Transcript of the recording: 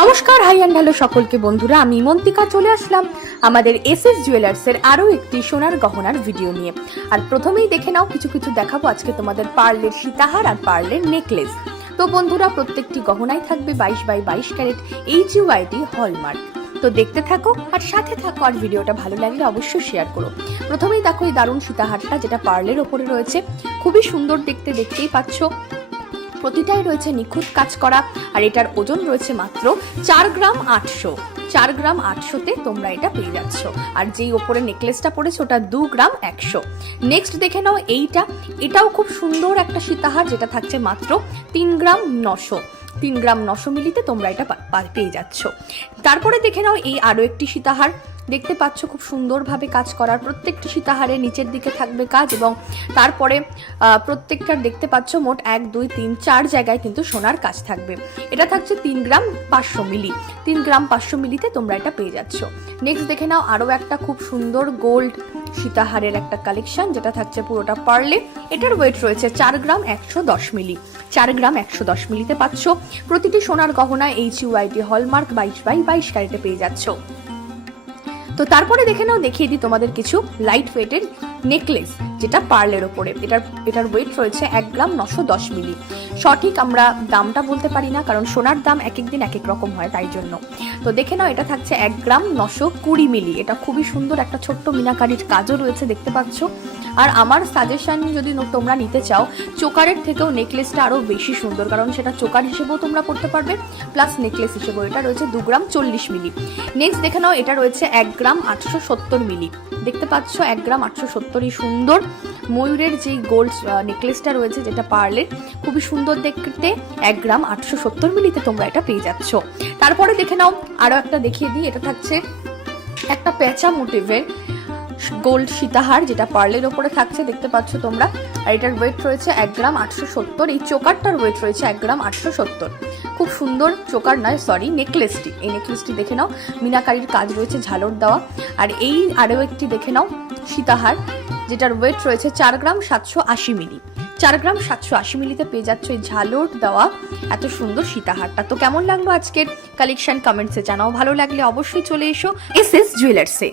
নমস্কার, high and hello সকলকে বন্ধুরা, আমি মন্তিকা, চলে আসলাম আমাদের এস এস জুয়েলার্সের আরও একটি সোনার গহনার ভিডিও নিয়ে। আর প্রথমেই দেখে নাও, কিছু কিছু দেখাবো আজকে তোমাদের পার্লের সীতাহার আর পার্লের নেকলেস। তো বন্ধুরা, প্রত্যেকটি গহনাই থাকবে বাইশ বাই বাইশ ক্যারেট, এইচ ইউআইটি হলমার্ক। তো দেখতে থাকো আর সাথে থাকো, আর ভিডিওটা ভালো লাগলে অবশ্যই শেয়ার করো। প্রথমেই দেখো এই দারুণ সীতাহারটা, যেটা পার্লের ওপরে রয়েছে। খুবই সুন্দর দেখতে, দেখতেই পাচ্ছ। প্রতিটাই রয়েছে নিখুঁত কাজ করা, আর এটার ওজন রয়েছে মাত্র চার গ্রাম আটশো। চার গ্রাম আটশোতে তোমরা এটা পেয়ে যাচ্ছ। আর যেই ওপরে নেকলেসটা পড়েছে, ওটা দু গ্রাম একশো। নেক্সট দেখে নাও এইটা। এটাও খুব সুন্দর একটা সীতাহার, যেটা থাকছে মাত্র তিন গ্রাম নশো। তিন গ্রাম নশো মিলিতে তোমরা এটা পেয়ে যাচ্ছ। তারপরে দেখে নাও এই আরও একটি সীতাহার। দেখতে পাচ্ছ খুব সুন্দরভাবে কাজ করার প্রত্যেকটি সীতাহারের নিচের দিকে থাকবে কাজ এবং তারপরে প্রত্যেকটার দেখতে পাচ্ছ মোট এক, দুই, তিন, চার জায়গায় কিন্তু সোনার কাজ থাকবে। এটা থাকছে তিন গ্রাম পাঁচশো মিলি। তিন গ্রাম পাঁচশো মিলিতে তোমরা এটা পেয়ে যাচ্ছ। নেক্সট দেখে নাও আরও একটা খুব সুন্দর গোল্ড সীতাহারের একটা কালেকশন যেটা থাকছে পুরোটা পারলে এটার ওয়েট রয়েছে চার গ্রাম একশো দশ মিলি। চার গ্রাম একশো দশ মিলিতে পাচ্ছ। প্রতিটি সোনার গহনা এইচ ইউআইটি হলমার্ক বাইশ বাই বাইশ ক্যারেটে পেয়ে যাচ্ছ। তো তারপরে দেখে নাও দেখিয়ে দিই তোমাদের কিছু লাইট ওয়েটের নেকলেস যেটা পার্লের ওপরে। এটার এটার ওয়েট রয়েছে এক গ্রাম নশো দশ মিলি। সঠিক আমরা দামটা বলতে পারি না, কারণ সোনার দাম এক এক দিন এক এক রকম হয় তাই জন্য। তো দেখে নাও, এটা থাকছে এক গ্রাম নশো কুড়ি মিলি। এটা খুবই সুন্দর একটা ছোট্ট মিনাকারির কাজও রয়েছে, দেখতে পাচ্ছ। আর আমার সাজেশন যদি তোমরা নিতে চাও, চোকারের থেকেও নেকলেসটা আরও বেশি সুন্দর, কারণ সেটা চোকার হিসেবেও তোমরা করতে পারবে প্লাস নেকলেস হিসেবেও। এটা রয়েছে দু গ্রাম চল্লিশ মিলি। নেক্সট দেখে নাও, এটা রয়েছে এক গ্রাম আটশো সত্তর মিলি। দেখতে পাচ্ছ, এক গ্রাম আটশো সত্তরই সুন্দর। ময়ূরের যেই গোল্ড নেকলেসটা রয়েছে যেটা পার্লের খুবই সুন্দর দেখতে, এক গ্রাম আটশো সত্তর মিলিতে তোমরা এটা পেয়ে যাচ্ছ। তারপরে দেখে নাও আরও একটা দেখিয়ে দিই, এটা থাকছে একটা পেঁচা মোটিভের গোল্ড সীতাহার যেটা পার্লের ওপরে থাকছে, দেখতে পাচ্ছ তোমরা। আর এটার ওয়েট রয়েছে এক গ্রাম আটশো সত্তর, এই চোকারটার ওয়েট রয়েছে এক গ্রাম আটশো সত্তর। খুব সুন্দর চোকার নয় সরি নেকলেসটি এই নেকলেসটি দেখে নাও, মিনাকারির কাজ রয়েছে ঝালর দেওয়া। আর এই আরও একটি দেখে নাও, সীতাহার। যেটার ওয়েট রয়েছে চার গ্রাম সাতশো আশি মিলি। চার গ্রাম সাতশো আশি মিলিতে পেয়ে যাচ্ছ এই ঝালোট দেওয়া এত সুন্দর সীতাহারটা। তো কেমন লাগল আজকের কালেকশন কমেন্টসে জানাও। ভালো লাগলে অবশ্যই চলে এসো এস এস জুয়েলার্সে